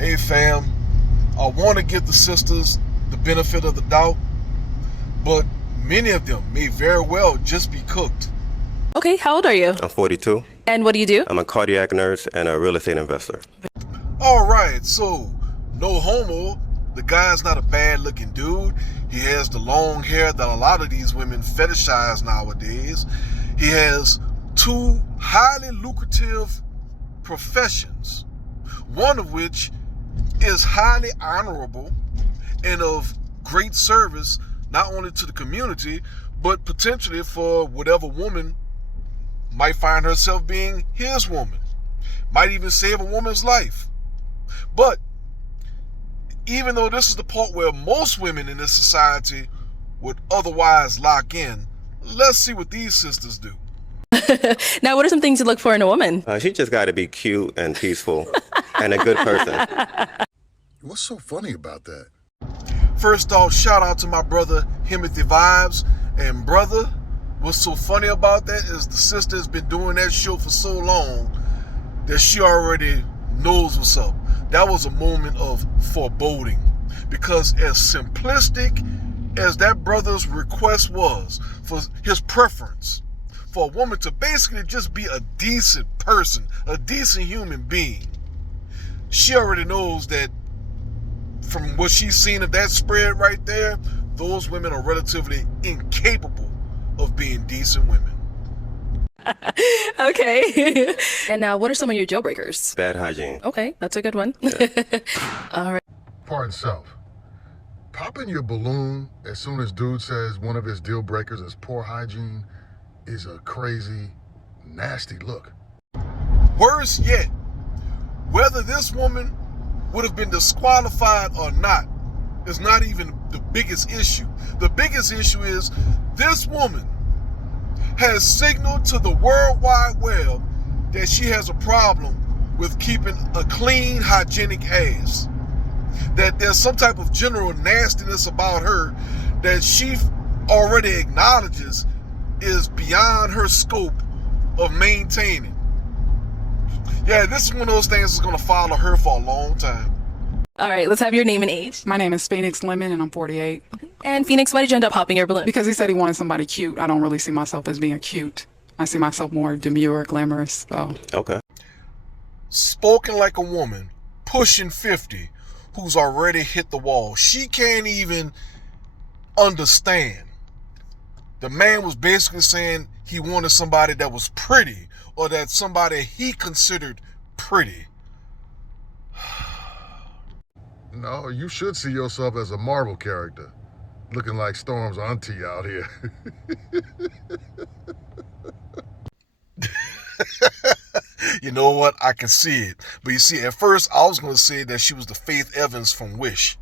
Hey fam, I want to give the sisters the benefit of the doubt, but many of them may very well just be cooked. Okay, how old are you? I'm 42. And what do you do? I'm a cardiac nurse and a real estate investor. Alright, so no homo, the guy's not a bad looking dude. He has the long hair that a lot of these women fetishize nowadays. He has two highly lucrative professions, one of which is highly honorable and of great service not only to the community but potentially for whatever woman might find herself being his woman. Might even save a woman's life. But even though this is the part where most women in this society would otherwise lock in, let's see what these sisters do. Now, what are some things you look for in a woman? She just got to be cute and peaceful and a good person. What's so funny about that? First off, shout out to my brother Himothy Vibes. And brother, what's so funny about that is the sister has been doing that show for so long that she already knows what's up. That was a moment of foreboding, because as simplistic as that brother's request was for his preference for a woman to basically just be a decent person, a decent human being, she already knows that from what she's seen of that spread right there, those women are relatively incapable of being decent women. Okay. And now, what are some of your deal breakers? Bad hygiene. Okay, that's a good one. All right. Pardon self. Popping your balloon as soon as dude says one of his deal breakers is poor hygiene is a crazy, nasty look. Worse yet, whether this woman would have been disqualified or not is not even the biggest issue. The biggest issue is this woman has signaled to the World Wide Web that she has a problem with keeping a clean, hygienic ass. That there's some type of general nastiness about her that she already acknowledges is beyond her scope of maintaining. Yeah, this is one of those things that's going to follow her for a long time. All right, let's have your name and age. My name is Phoenix Lemon, and I'm 48. And Phoenix, why did you end up popping your balloon? Because he said he wanted somebody cute. I don't really see myself as being cute. I see myself more demure, glamorous. So. Okay. Spoken like a woman pushing 50 who's already hit the wall. She can't even understand. The man was basically saying he wanted somebody that was pretty, or that somebody he considered pretty. No, you should see yourself as a Marvel character, looking like Storm's auntie out here. You know what? I can see it. But you see, at first I was going to say that she was the Faith Evans from Wish.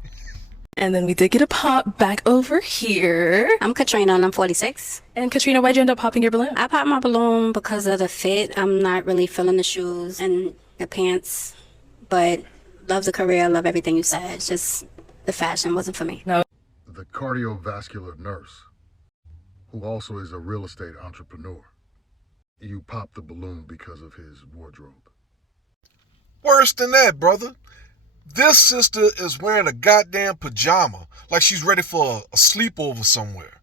And then we did get a pop back over here. I'm Katrina and I'm 46. And Katrina, why'd you end up popping your balloon? I popped my balloon because of the fit. I'm not really feeling the shoes and the pants, but love the career, love everything you said. It's just the fashion wasn't for me. No. The cardiovascular nurse, who also is a real estate entrepreneur. You popped the balloon because of his wardrobe. Worse than that, brother. This sister is wearing a goddamn pajama like she's ready for a sleepover somewhere.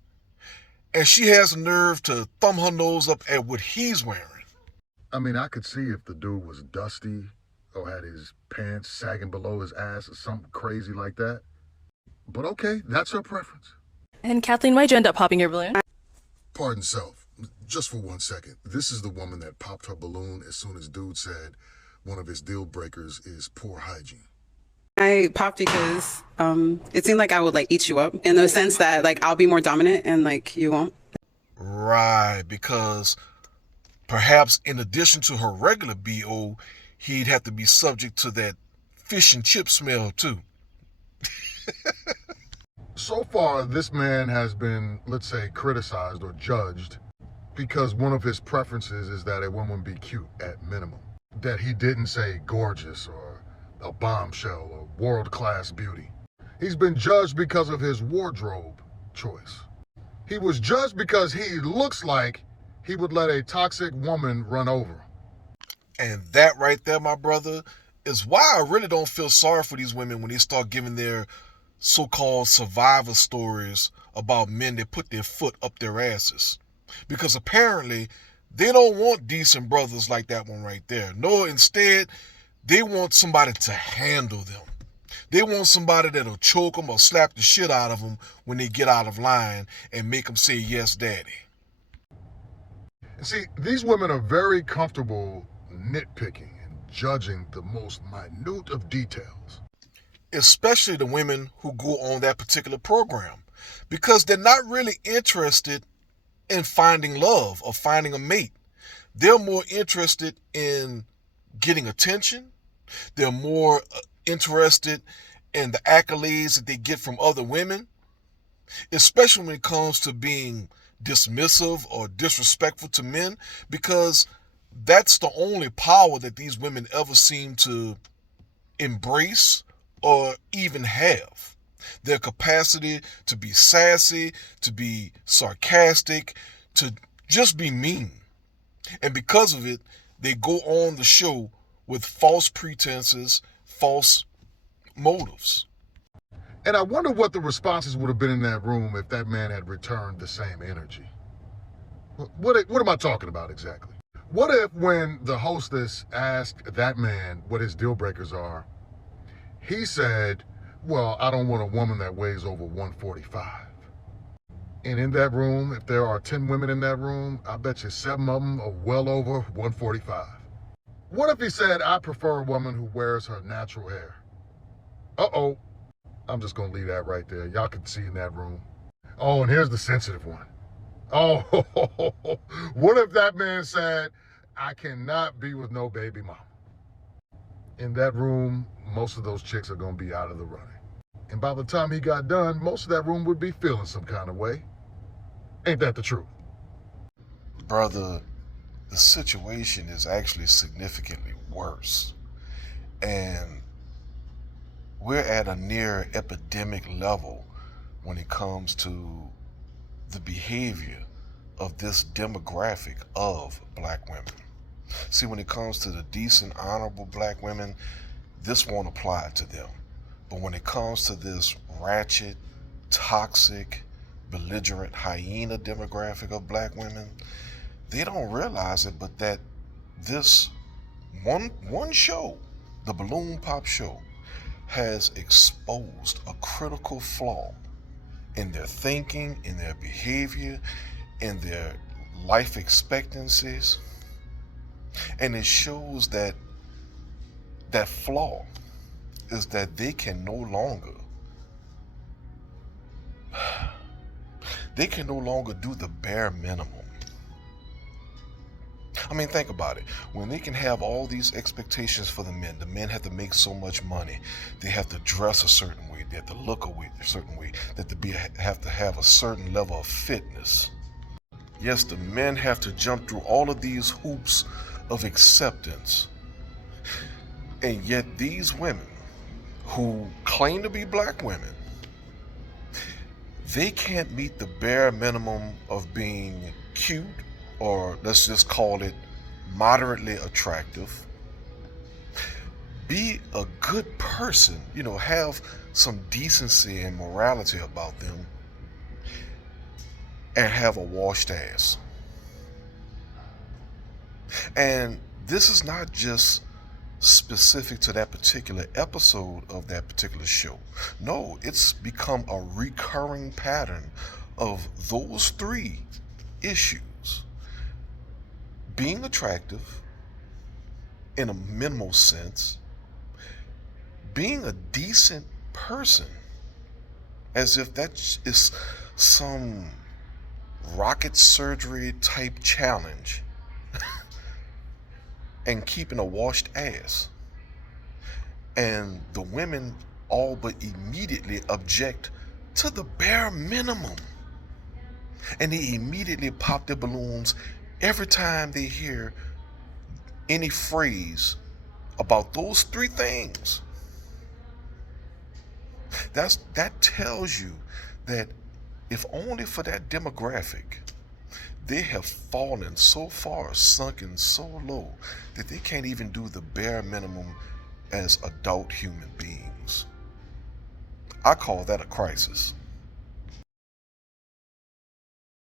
And she has the nerve to thumb her nose up at what he's wearing. I mean, I could see if the dude was dusty or had his pants sagging below his ass or something crazy like that. But okay, that's her preference. And Kathleen, why'd you end up popping your balloon? Pardon self, just for 1 second. This is the woman that popped her balloon as soon as dude said one of his deal breakers is poor hygiene. I popped because it seemed like I would like eat you up in the sense that like I'll be more dominant and like you won't. Right, because perhaps in addition to her regular BO, he'd have to be subject to that fish and chip smell too. So far, this man has been, let's say, criticized or judged because one of his preferences is that a woman be cute at minimum. That he didn't say gorgeous or a bombshell or world-class beauty. He's been judged because of his wardrobe choice. He was judged because he looks like he would let a toxic woman run over him. And that right there, my brother, is why I really don't feel sorry for these women when they start giving their so-called survivor stories about men that put their foot up their asses. Because apparently they don't want decent brothers like that one right there. No, instead, they want somebody to handle them. They want somebody that'll choke them or slap the shit out of them when they get out of line and make them say, yes, daddy. See, these women are very comfortable nitpicking and judging the most minute of details. Especially the women who go on that particular program, because they're not really interested in finding love or finding a mate. They're more interested in getting attention. They're more interested in the accolades that they get from other women, especially when it comes to being dismissive or disrespectful to men, because that's the only power that these women ever seem to embrace or even have. Their capacity to be sassy, to be sarcastic, to just be mean. And because of it, they go on the show with false pretenses, false motives. And I wonder what the responses would have been in that room if that man had returned the same energy. What am I talking about exactly? What if when the hostess asked that man what his deal breakers are, he said, well, I don't want a woman that weighs over 145. And in that room, if there are 10 women in that room, I bet you 7 of them are well over 145. What if he said, I prefer a woman who wears her natural hair? Uh-oh. I'm just going to leave that right there. Y'all can see in that room. Oh, and here's the sensitive one. Oh, what if that man said, I cannot be with no baby mama? In that room, most of those chicks are going to be out of the running. And by the time he got done, most of that room would be feeling some kind of way. Ain't that the truth? Brother, the situation is actually significantly worse. And we're at a near epidemic level when it comes to the behavior of this demographic of black women. See, when it comes to the decent, honorable black women, this won't apply to them. But when it comes to this ratchet, toxic, belligerent hyena demographic of black women, they don't realize it, but that this one show, the Balloon Pop Show, has exposed a critical flaw in their thinking, in their behavior, in their life expectancies. And it shows that that flaw is that they can no longer do the bare minimum. I mean, think about it. When they can have all these expectations for the men have to make so much money, they have to dress a certain way, they have to look a certain way, that have to have a certain level of fitness. Yes, the men have to jump through all of these hoops of acceptance. And yet these women who claim to be black women, they can't meet the bare minimum of being cute, or let's just call it moderately attractive. Be a good person, have some decency and morality about them, and have a washed ass. And this is not just specific to that particular episode of that particular show. No, it's become a recurring pattern of those 3 issues. Being attractive in a minimal sense, being a decent person, as if that is some rocket surgery type challenge, and keeping a washed ass. And the women all but immediately object to the bare minimum. And they immediately pop their balloons every time they hear any phrase about those 3 things. That tells you that if only for that demographic, they have fallen so far, sunken so low, that they can't even do the bare minimum as adult human beings. I call that a crisis.